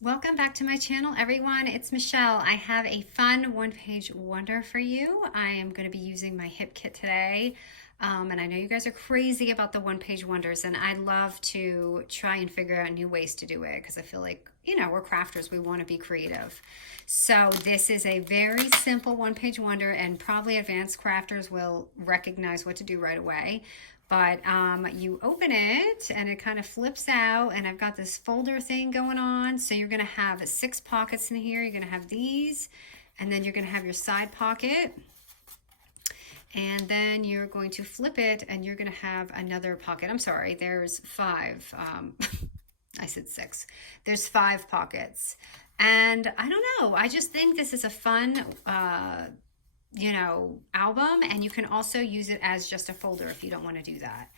Welcome back to my channel, everyone. It's Michelle. I have a fun one-page wonder for you. I am going to be using my hip kit today. And I know you guys are crazy about the one-page wonders, and I love to try and figure out new ways to do it because I feel like, we're crafters. We want to be creative. So this is a very simple one-page wonder, and probably advanced crafters will recognize what to do right away. But you open it and it kind of flips out, and I've got this folder thing going on. So you're going to have 6 pockets in here. You're going to have these, and then you're going to have your side pocket. And then you're going to flip it and you're going to have another pocket. I'm sorry, there's 5. I said 6. There's 5 pockets. And I don't know, I just think this is a fun album, and you can also use it as just a folder if you don't want to do that.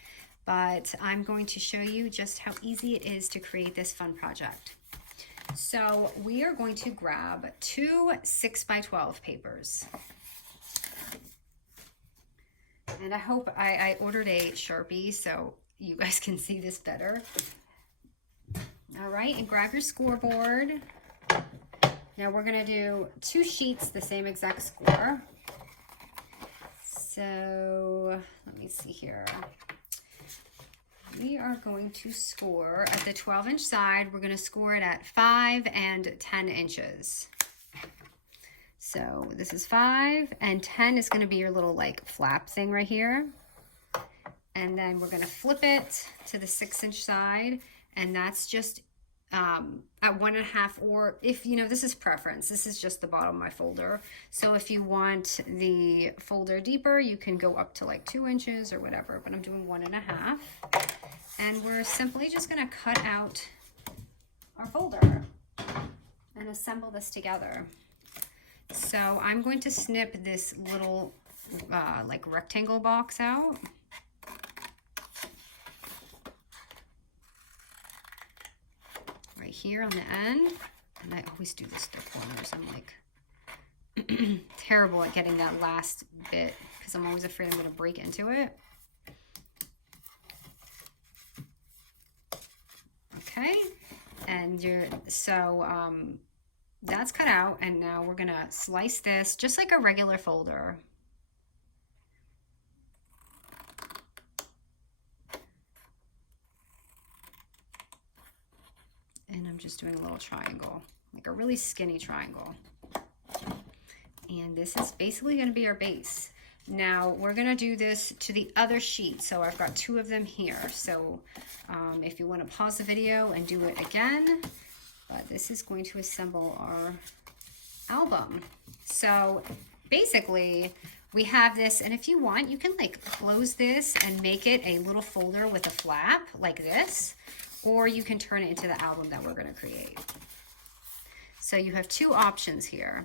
But I'm going to show you just how easy it is to create this fun project. So we are going to grab 2 6x12 papers. And I hope I ordered a Sharpie so you guys can see this better. All right, and grab your scoreboard. Now we're gonna do 2 sheets, the same exact score. So let me see here. We are going to score at the 12-inch side. We're going to score it at 5 and 10 inches. So this is 5, and 10 is going to be your little like flap thing right here. And then we're going to flip it to the 6-inch side, and that's just at 1.5, or if this is preference, this is just the bottom of my folder. So if you want the folder deeper, you can go up to like 2 inches or whatever, but I'm doing 1.5. And we're simply just going to cut out our folder and assemble this together. So I'm going to snip this little like rectangle box out. Right here on the end, and I always do this to corners. I'm like terrible at getting that last bit because I'm always afraid I'm going to break into it. Okay, and that's cut out, and now we're going to slice this just like a regular folder. And I'm just doing a little triangle, like a really skinny triangle. And this is basically going to be our base. Now we're going to do this to the other sheet. So I've got 2 of them here. So if you want to pause the video and do it again, but this is going to assemble our album. So basically we have this, and if you want, you can like close this and make it a little folder with a flap like this. Or you can turn it into the album that we're going to create. So you have 2 options here.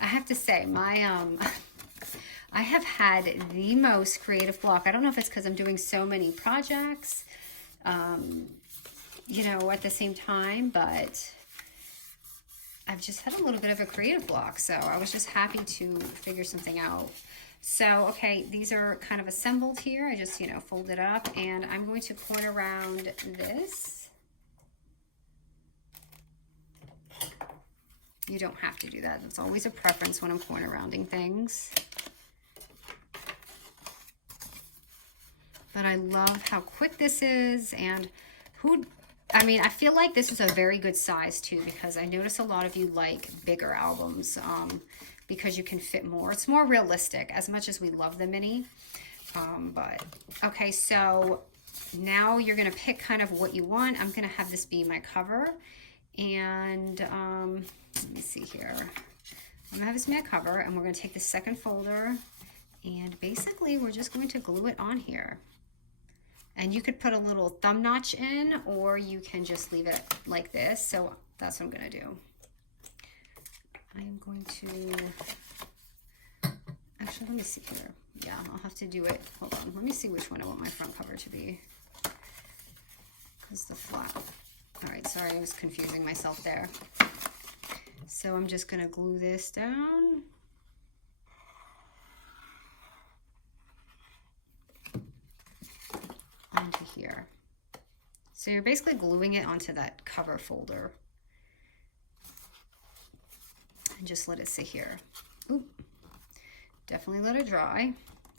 I have to say, I have had the most creative block. I don't know if it's because I'm doing so many projects, at the same time, but I've just had a little bit of a creative block. So I was just happy to figure something out. So, okay, these are kind of assembled here. I just, fold it up, and I'm going to corner around this. You don't have to do that. It's always a preference when I'm corner rounding things. But I love how quick this is, and I feel like this is a very good size too, because I notice a lot of you like bigger albums. Because you can fit more. It's more realistic, as much as we love the mini. But okay, so now you're gonna pick kind of what you want. I'm gonna have this be my cover, and let me see here. I'm gonna have this be my cover, and we're gonna take the second folder, and basically we're just going to glue it on here. And you could put a little thumb notch in, or you can just leave it like this. So that's what I'm gonna do. I am going to, actually, let me see here. Yeah, I'll have to do it. Hold on. Let me see which one I want my front cover to be. Because the flap. All right, sorry, I was confusing myself there. So I'm just going to glue this down. onto here. So you're basically gluing it onto that cover folder. And just let it sit here. Oop. Definitely let it dry.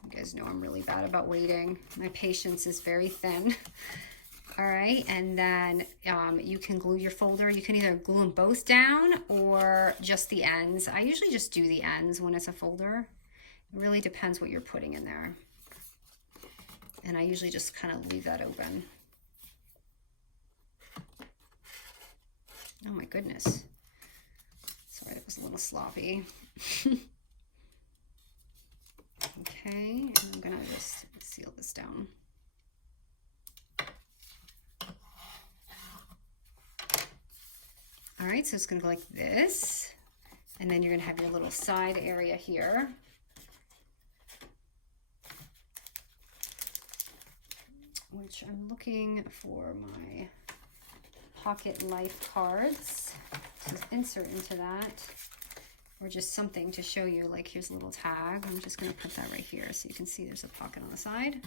You guys know I'm really bad about waiting. My patience is very thin. All right, and then you can glue your folder. You can either glue them both down or just the ends. I usually just do the ends when it's a folder. It really depends what you're putting in there. And I usually just kind of leave that open. Oh my goodness. Sorry, that was a little sloppy. Okay, and I'm gonna just seal this down. All right, so it's gonna go like this. And then you're gonna have your little side area here. Which I'm looking for my pocket life cards. So insert into that. Or just something to show you, like here's a little tag. I'm just gonna put that right here so you can see there's a pocket on the side.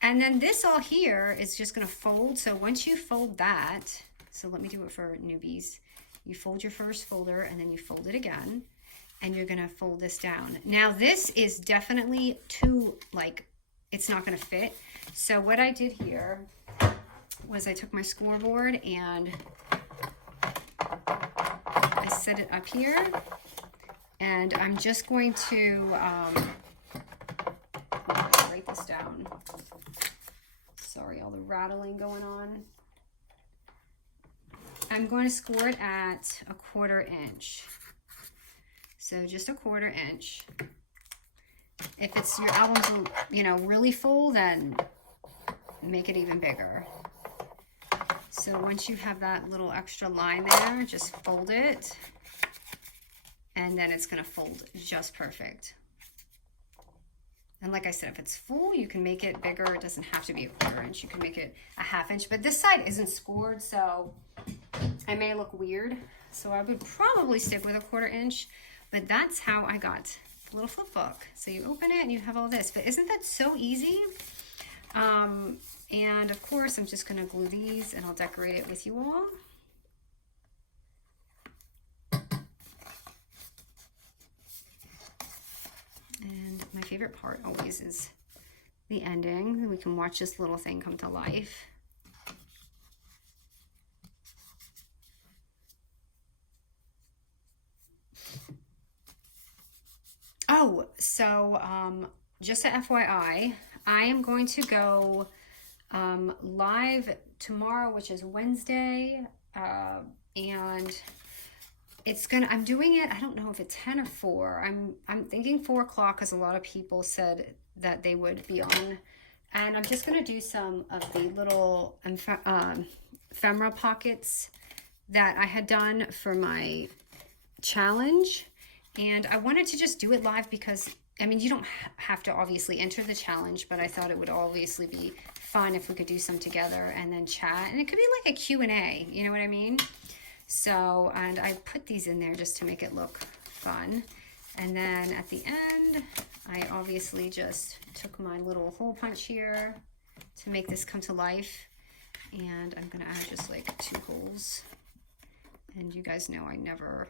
And then this all here is just gonna fold. So once you fold that, so let me do it for newbies. You fold your first folder and then you fold it again and you're gonna fold this down. Now this is definitely too, like, it's not gonna fit. So what I did here was I took my scoreboard and I set it up here. And I'm just going to write this down. Sorry, all the rattling going on. I'm going to score it at 1/4 inch. So just 1/4 inch. If it's your album's, you know, really full, then make it even bigger. So once you have that little extra line there, just fold it. And then it's gonna fold just perfect. And like I said, if it's full, you can make it bigger. It doesn't have to be 1/4 inch. You can make it 1/2 inch, but this side isn't scored, so it may look weird. So I would probably stick with 1/4 inch, but that's how I got the little flip book. So you open it and you have all this, but isn't that so easy? And of course, I'm just gonna glue these and I'll decorate it with you all. And my favorite part always is the ending. We can watch this little thing come to life. Oh, so just a FYI, I am going to go live tomorrow, which is Wednesday, and I'm doing it, I don't know if it's 10 or 4. I'm thinking 4 o'clock because a lot of people said that they would be on. And I'm just gonna do some of the little ephemera pockets that I had done for my challenge. And I wanted to just do it live because, I mean, you don't have to obviously enter the challenge, but I thought it would obviously be fun if we could do some together and then chat. And it could be like a Q&A, you know what I mean? So, and I put these in there just to make it look fun. And then at the end, I obviously just took my little hole punch here to make this come to life. And I'm gonna add just like 2 holes. And you guys know I never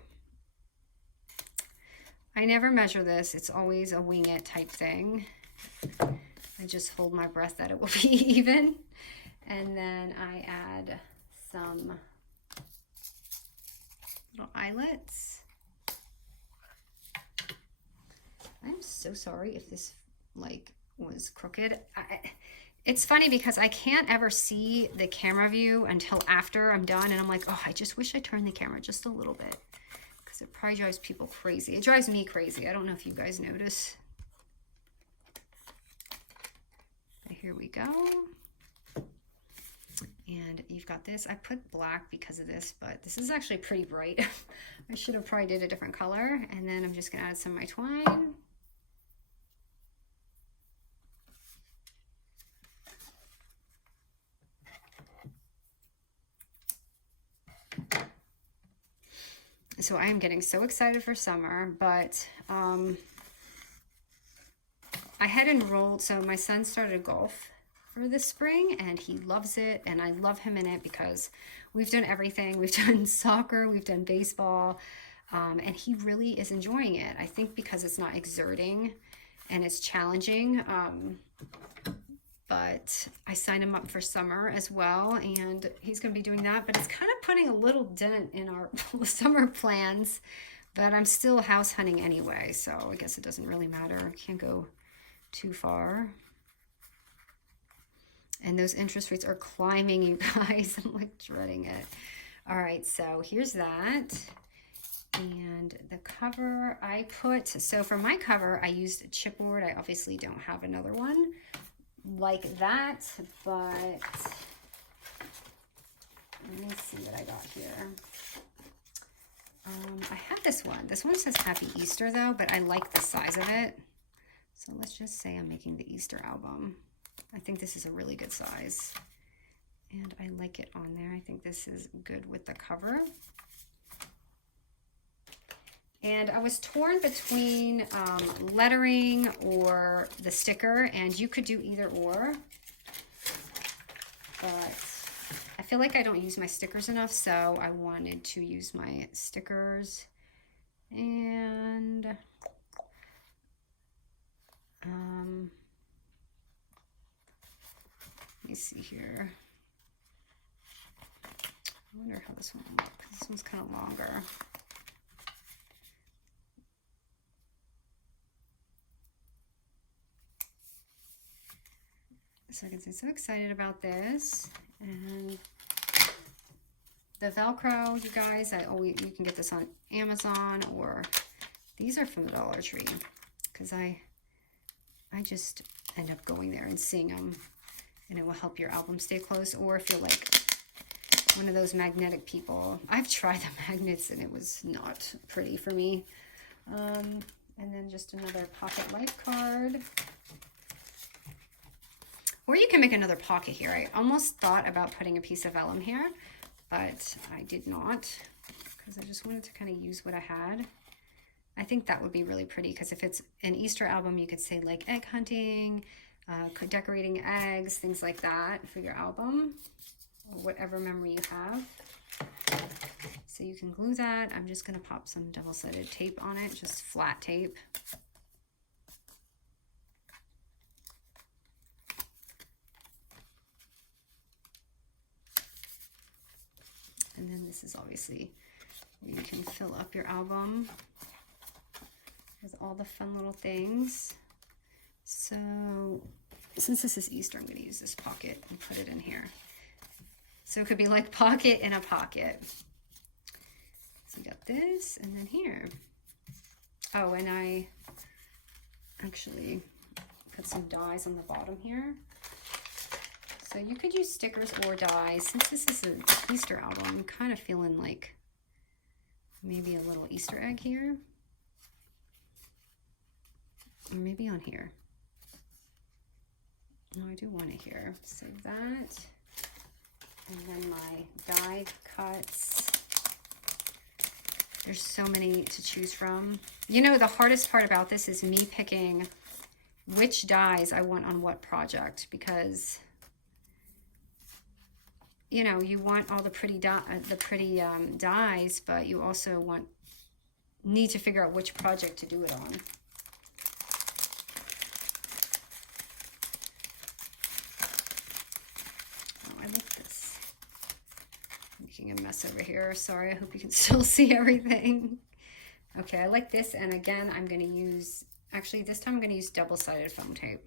measure this. It's always a wing it type thing. I just hold my breath that it will be even. And then I add some little eyelets. I'm so sorry if this like was crooked. It's funny because I can't ever see the camera view until after I'm done, and I'm like, oh, I just wish I turned the camera just a little bit because it probably drives people crazy. It drives me crazy. I don't know if you guys notice. Here we go. And you've got this. I put black because of this, but this is actually pretty bright. I should have probably did a different color. And then I'm just gonna add some of my twine. So I am getting so excited for summer, but I had enrolled, so my son started golf for this spring, and he loves it, and I love him in it because we've done everything. We've done soccer, we've done baseball, and he really is enjoying it. I think because it's not exerting and it's challenging, but I signed him up for summer as well, and he's going to be doing that, but it's kind of putting a little dent in our summer plans, but I'm still house hunting anyway, so I guess it doesn't really matter. I can't go too far. And those interest rates are climbing, you guys. I'm like dreading it. All right, so here's that. And the cover I put, so for my cover, I used chipboard. I obviously don't have another one like that, but let me see what I got here. I have this one. This one says Happy Easter though, but I like the size of it. So let's just say I'm making the Easter album. I think this is a really good size, and I like it on there. I think this is good with the cover. And I was torn between lettering or the sticker, and you could do either or, but I feel like I don't use my stickers enough, so I wanted to use my stickers. And let me see here. I wonder how this one looks. This one's kind of longer. So I can say, so excited about this. And the Velcro, you guys, you can get this on Amazon, or these are from the Dollar Tree, because I just end up going there and seeing them, and it will help your album stay close. Or if you're like one of those magnetic people, I've tried the magnets and it was not pretty for me. And then just another pocket life card. Or you can make another pocket here. I almost thought about putting a piece of vellum here, but I did not, because I just wanted to kind of use what I had. I think that would be really pretty, because if it's an Easter album, you could say like egg hunting, decorating eggs, things like that for your album, or whatever memory you have. So you can glue that. I'm just going to pop some double-sided tape on it, just flat tape. And then this is obviously where you can fill up your album with all the fun little things. So since this is Easter, I'm going to use this pocket and put it in here. So it could be like pocket in a pocket. So you got this, and then here. Oh, and I actually put some dies on the bottom here. So you could use stickers or dies. Since this is an Easter album, I'm kind of feeling like maybe a little Easter egg here. Or maybe on here. No, I do want it here. Save that. And then my die cuts. There's so many to choose from. You know, the hardest part about this is me picking which dies I want on what project, because you know, you want all the pretty dies, but you also need to figure out which project to do it on. Oh, I like this. I'm making a mess over here. Sorry, I hope you can still see everything. Okay, I like this, and again, I'm going to use, actually this time I'm going to use double-sided foam tape.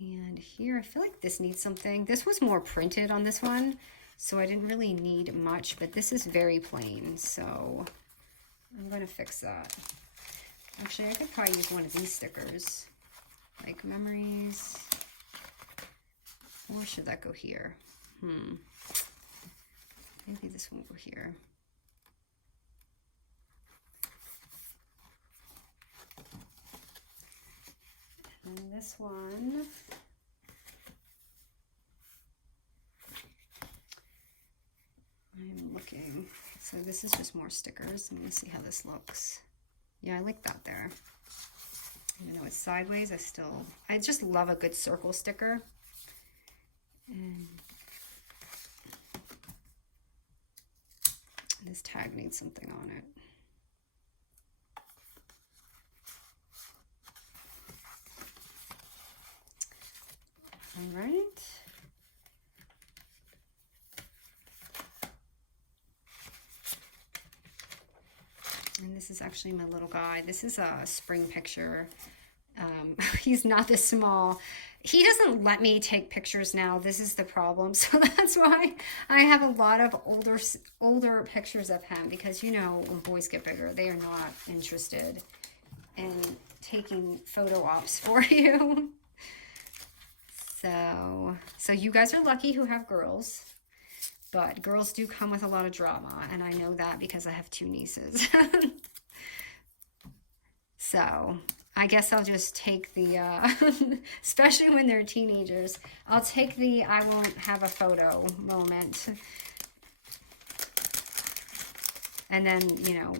And here, I feel like this needs something. This was more printed on this one, so I didn't really need much, but this is very plain, so I'm going to fix that. Actually, I could probably use one of these stickers, like memories. Or should that go here? Maybe this won't go here. And this one, I'm looking. So this is just more stickers. I'm going to see how this looks. Yeah, I like that there. Even though it's sideways, I just love a good circle sticker. And this tag needs something on it. All right. And this is actually my little guy. This is a spring picture. He's not this small. He doesn't let me take pictures now. This is the problem. So that's why I have a lot of older pictures of him, because you know when boys get bigger, they are not interested in taking photo ops for you. So you guys are lucky who have girls, but girls do come with a lot of drama, and I know that because I have 2 nieces. So I guess I'll just take the, especially when they're teenagers, I'll take the I won't have a photo moment. And then, you know,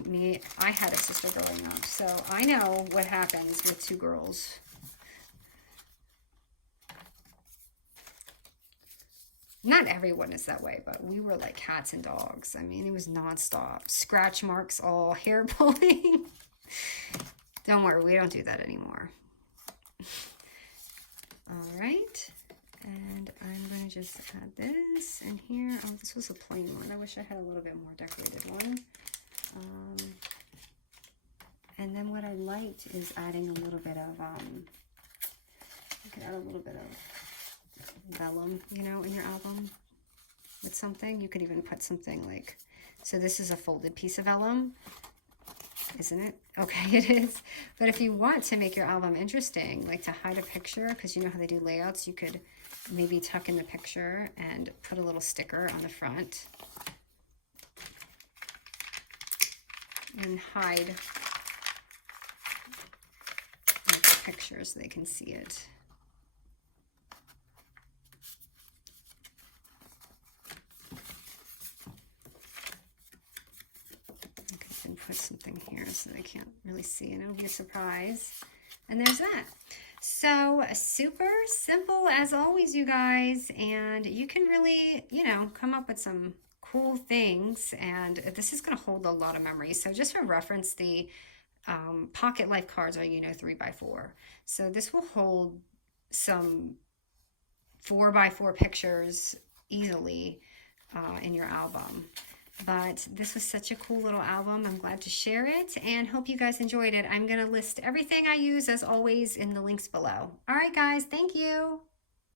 I had a sister growing up, so I know what happens with 2 girls. Not everyone is that way, but we were like cats and dogs. I mean, it was nonstop. Scratch marks, all hair pulling. Don't worry, we don't do that anymore. All right. And I'm going to just add this in here. Oh, this was a plain one. I wish I had a little bit more decorated one. And then what I liked is adding a little bit of, you could add a little bit of vellum, you know, in your album with something. You could even put something like, so this is a folded piece of vellum, isn't it? Okay, it is. But if you want to make your album interesting, like to hide a picture, because you know how they do layouts, you could maybe tuck in the picture and put a little sticker on the front and hide the picture so they can see it. Put something here so they can't really see, and it'll be a surprise. And there's that. So super simple as always, you guys, and you can really, you know, come up with some cool things, and this is going to hold a lot of memories. So just for reference, the Pocket Life cards are, you know, 3x4. So this will hold some 4x4 pictures easily in your album. But this was such a cool little album. I'm glad to share it and hope you guys enjoyed it. I'm going to list everything I use as always in the links below. All right, guys. Thank you.